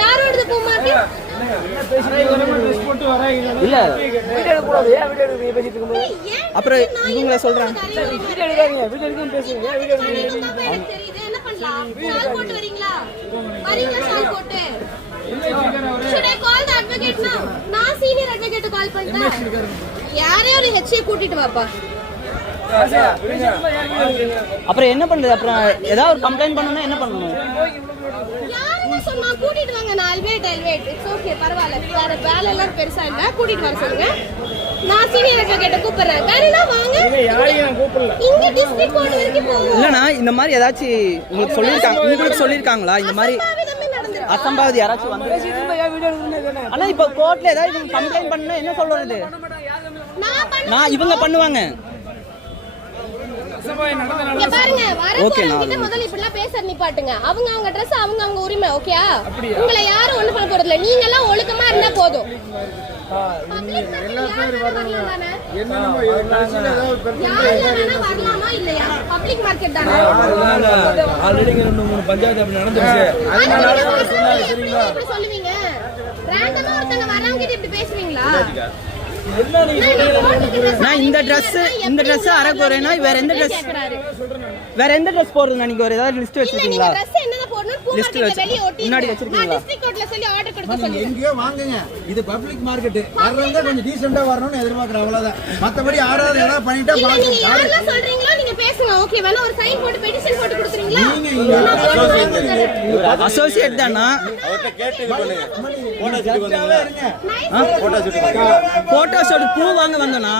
யாரோட பூ மார்க்கெட் அப்புறம் இவங்கள சொல்றாங்க கூட்டிட்டு வாப்பா. அப்புறம் என்ன பண்றது? அப்புறம் ஏதாவது ஒரு கம்ப்ளைண்ட் பண்ணனும், என்ன பண்ணணும்? யாருன்னு சொன்னா கூட்டிட்டு வாங்க. நான் வெயிட் இட்ஸ் ஓகே, பரவாயில்ல. வேற வேலை எல்லாம் பெருசா இல்ல, கூட்டிட்டு வர சொல்லுங்க. நான் சீனியர் அட்வொகேட்ட கூப்பிடுறேன். வேறனா வாங்க. யாரையும் கூப்பிடல. இங்க டிஸ்ட்ரிக்ட் கோர்ட் வரைக்கும் போவோம். இல்லனா இந்த மாதிரி ஏதாச்சும் உங்களுக்கு சொல்லிருக்காங்களா? இந்த மாதிரி அசம்பாவிதம் யாராச்சும் வந்து ஆனா இப்ப கோர்ட்ல ஏதாவது கம்ப்ளைண்ட் பண்ணா என்ன சொல்றது? நான் இவங்க பண்ணுவாங்க. இங்க பாருங்க, வரவங்க முதல்ல இப்படிலாம் பேச நிப்பாட்டுங்க. அவங்க Dress அவங்க உரிமை, ஓகேயா? உங்களை யாரும் ஒண்ணு பண்ண போறது இல்ல. நீங்க எல்லாம் ஒழுக்கமா இருந்தா போதும். வரலாமா இல்லையா? பப்ளிக் மார்க்கெட் தானே. ஆல்ரெடி 2-3 பஞ்சாயத்து அப்படி நடந்துருச்சு. இப்படி சொல்லுவீங்க? ரேண்டமா ஒருத்தங்க வரவங்க கிட்ட இப்படி பேசுவீங்களா? நான் இந்த Dress அரை குறைனா வேற எந்த Dress போடுறது? நீங்க ஒரு ஏதாவது லிஸ்ட் வச்சிருக்கீங்களா? லிஸ்ட் முன்னாடி வச்சிருக்கீங்களா? டிஸ்ட்ரிக்ட் கோர்ட்ல சொல்லி ஆர்டர் கொடுக்க சொல்லுங்க. எங்கயோ வாங்குங்க. இது பப்ளிக் மார்க்கெட். வர்றவங்க கொஞ்சம் டீசென்ட்டா வரணும்னு எதிர்பார்க்கற அவ்வளவுதான். மத்தபடி யாராவது ஏதாவது பண்ணிட்டா பாருங்க. நீங்க யாரெல்லாம் சொல்றீங்களோ நீங்க பேசுங்க. ஓகே, வேணா ஒரு சைன் போட்டு பெட்டிஷன் போட்டு கொடுத்துறீங்களா? நீங்க அசோசியேட் தானா? அவர்ட்ட கேட்டு இது பண்ணுங்க. போட்டோ ஷூட் பண்ணுங்க. போட்டோ ஷூட் பூ வாங்க வந்தனா?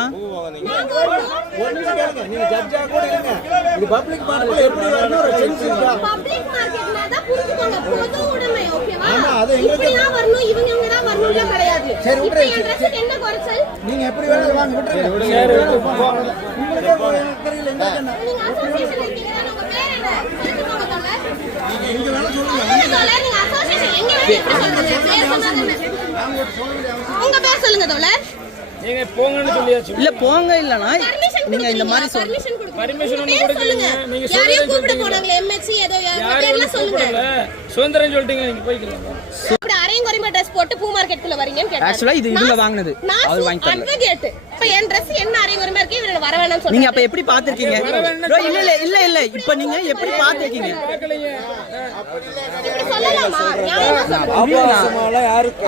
நீங்க ஜட்ஜா கூட இருங்க. இது பப்ளிக் மார்க்கெட் எப்படி வரணும் ஒரு சென்ஸ் இருக்கா? பப்ளிக் மார்க்கெட்னா தான் புரிஞ்சுக்கோங்க. பொது உடைமை, ஓகேவா? இப்படி தான் வரணும், இவங்க தான் வரணும்ல கிடையாது. சரி, இப்போ என் Dressக்கு என்ன குறைச்சல்? நீங்க எப்படி வேணாலும் வாங்க விட்டுருங்க. உங்களுக்கு தெரியல என்ன பண்ண. நீங்க அசோசியேஷன் இருக்கீங்க, உங்க பேர் என்ன? சொல்லுங்க தோழர். நீங்க எங்க வேணா சொல்லுங்க. தோழர், நீங்க அசோசியேஷன் எங்க வேணா இப்படி சொல்லுங்க. பேர் சொன்னாங்க. உங்க பேர் சொல்லுங்க தோழர். நீங்க போங்கன்னு சொல்லியாச்சு. இல்ல போங்க இல்லனா நீங்க இந்த மாதிரி பர்மிஷன் ஒண்ணு கொடுக்கலங்க. நீங்க யாரையும் கூப்பிட போனாங்க MHC ஏதோ யாரெல்லாம் சொல்லுங்க. சுதந்திரம் சொல்லிட்டீங்க, நீங்க போய்க்கலாம். அப்படி அரையும் குறைமா Dress போட்டு பூ மார்க்கெட்குள்ள வரீங்கன்னு கேட்டாங்க. ஆக்சுவலா இது இவங்க வாங்குனது. அவர் வாங்கி தரல. அட்வொகேட். இப்ப என் Dress என்ன அரையும் குறைமா இருக்கு, இவங்க வர வேணாம்னு சொல்றாங்க. நீங்க அப்ப எப்படி பாத்துக்கிங்க? இல்ல இப்ப நீங்க எப்படி பாத்துக்கிங்க? இப்படி சொல்லலாமா? நியாயமா சொல்லுங்க. யாருக்கு